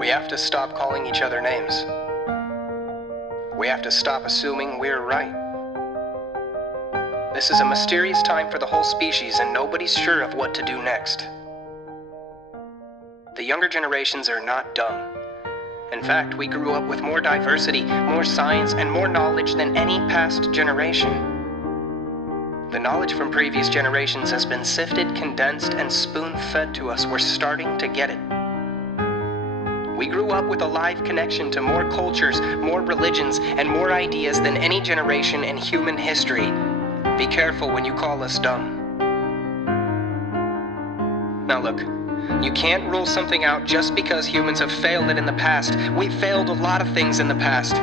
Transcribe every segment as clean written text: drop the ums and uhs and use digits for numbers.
We have to stop calling each other names. We have to stop assuming we're right. This is a mysterious time for the whole species, and nobody's sure of what to do next. The younger generations are not dumb. In fact, we grew up with more diversity, more science, and more knowledge than any past generation. The knowledge from previous generations has been sifted, condensed, and spoon-fed to us. We're starting to get it. We grew up with a live connection to more cultures, more religions, and more ideas than any generation in human history. Be careful when you call us dumb. Now look, you can't rule something out just because humans have failed it in the past. We've failed a lot of things in the past.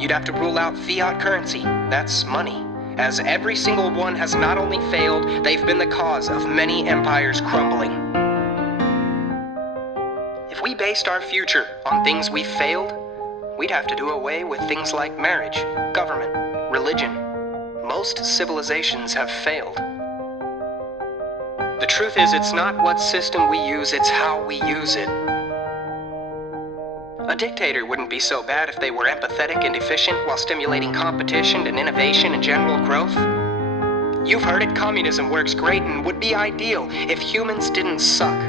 You'd have to rule out fiat currency. That's money. As every single one has not only failed, they've been the cause of many empires crumbling. If we based our future on things we failed, we'd have to do away with things like marriage, government, religion. Most civilizations have failed. The truth is, it's not what system we use, it's how we use it. A dictator wouldn't be so bad if they were empathetic and efficient while stimulating competition and innovation and general growth. You've heard it, communism works great and would be ideal if humans didn't suck.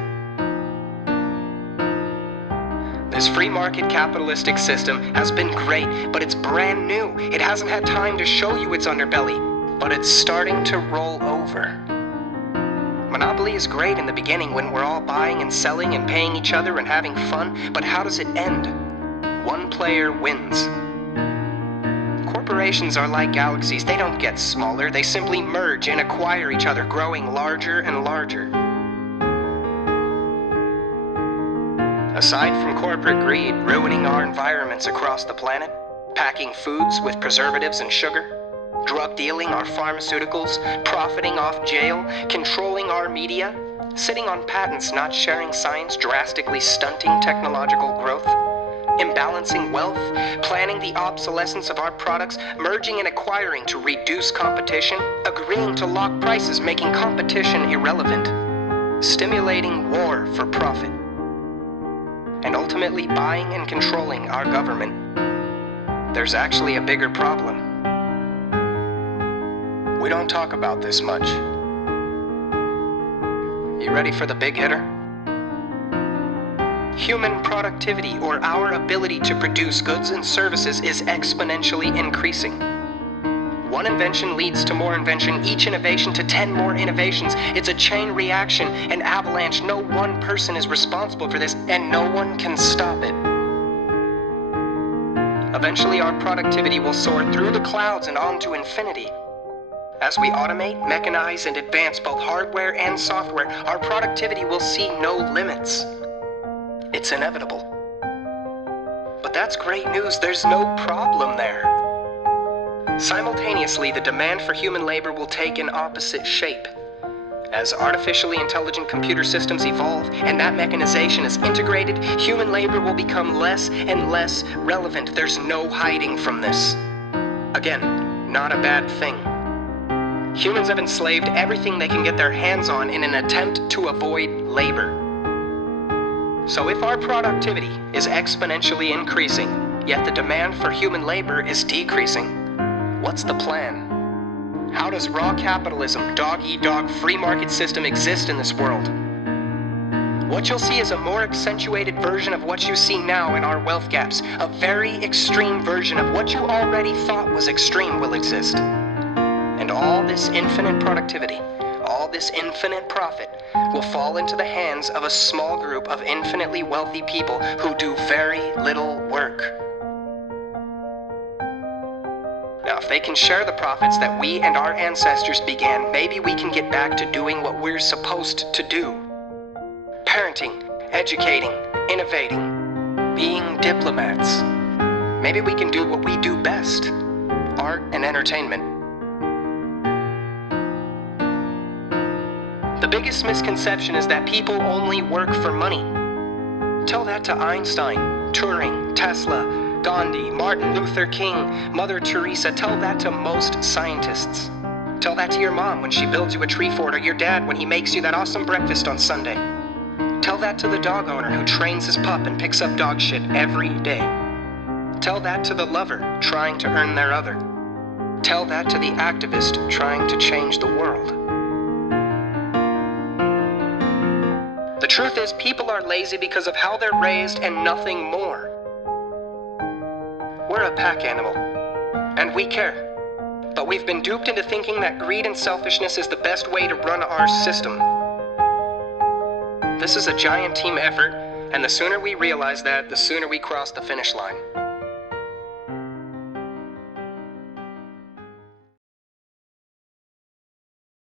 This free market capitalistic system has been great, but it's brand new. It hasn't had time to show you its underbelly, but it's starting to roll over. Monopoly is great in the beginning when we're all buying and selling and paying each other and having fun, but how does it end? One player wins. Corporations are like galaxies. They don't get smaller. They simply merge and acquire each other, growing larger and larger. Aside from corporate greed ruining our environments across the planet, packing foods with preservatives and sugar, drug dealing our pharmaceuticals, profiting off jail, controlling our media, sitting on patents, not sharing science, drastically stunting technological growth, imbalancing wealth, planning the obsolescence of our products, merging and acquiring to reduce competition, agreeing to lock prices, making competition irrelevant, stimulating war for profit, and ultimately buying and controlling our government. There's actually a bigger problem. We don't talk about this much. You ready for the big hitter? Human productivity, or our ability to produce goods and services, is exponentially increasing. One invention leads to more invention, each innovation to 10 more innovations. It's a chain reaction, an avalanche. No one person is responsible for this, and no one can stop it. Eventually, our productivity will soar through the clouds and onto infinity. As we automate, mechanize, and advance both hardware and software, our productivity will see no limits. It's inevitable. But that's great news. There's no problem there. Simultaneously, the demand for human labor will take an opposite shape. As artificially intelligent computer systems evolve and that mechanization is integrated, human labor will become less and less relevant. There's no hiding from this. Again, not a bad thing. Humans have enslaved everything they can get their hands on in an attempt to avoid labor. So if our productivity is exponentially increasing, yet the demand for human labor is decreasing, what's the plan? How does raw capitalism, dog-eat-dog free market system exist in this world? What you'll see is a more accentuated version of what you see now in our wealth gaps. A very extreme version of what you already thought was extreme will exist. And all this infinite productivity, all this infinite profit, will fall into the hands of a small group of infinitely wealthy people who do very little work. Now, if they can share the profits that we and our ancestors began, maybe we can get back to doing what we're supposed to do. Parenting, educating, innovating, being diplomats. Maybe we can do what we do best, art and entertainment. The biggest misconception is that people only work for money. Tell that to Einstein, Turing, Tesla, Gandhi, Martin Luther King, Mother Teresa. Tell that to most scientists. Tell that to your mom when she builds you a tree fort, or your dad when he makes you that awesome breakfast on Sunday. Tell that to the dog owner who trains his pup and picks up dog shit every day. Tell that to the lover trying to earn their other. Tell that to the activist trying to change the world. The truth is, people are lazy because of how they're raised and nothing more. We're a pack animal, and we care. But we've been duped into thinking that greed and selfishness is the best way to run our system. This is a giant team effort, and the sooner we realize that, the sooner we cross the finish line.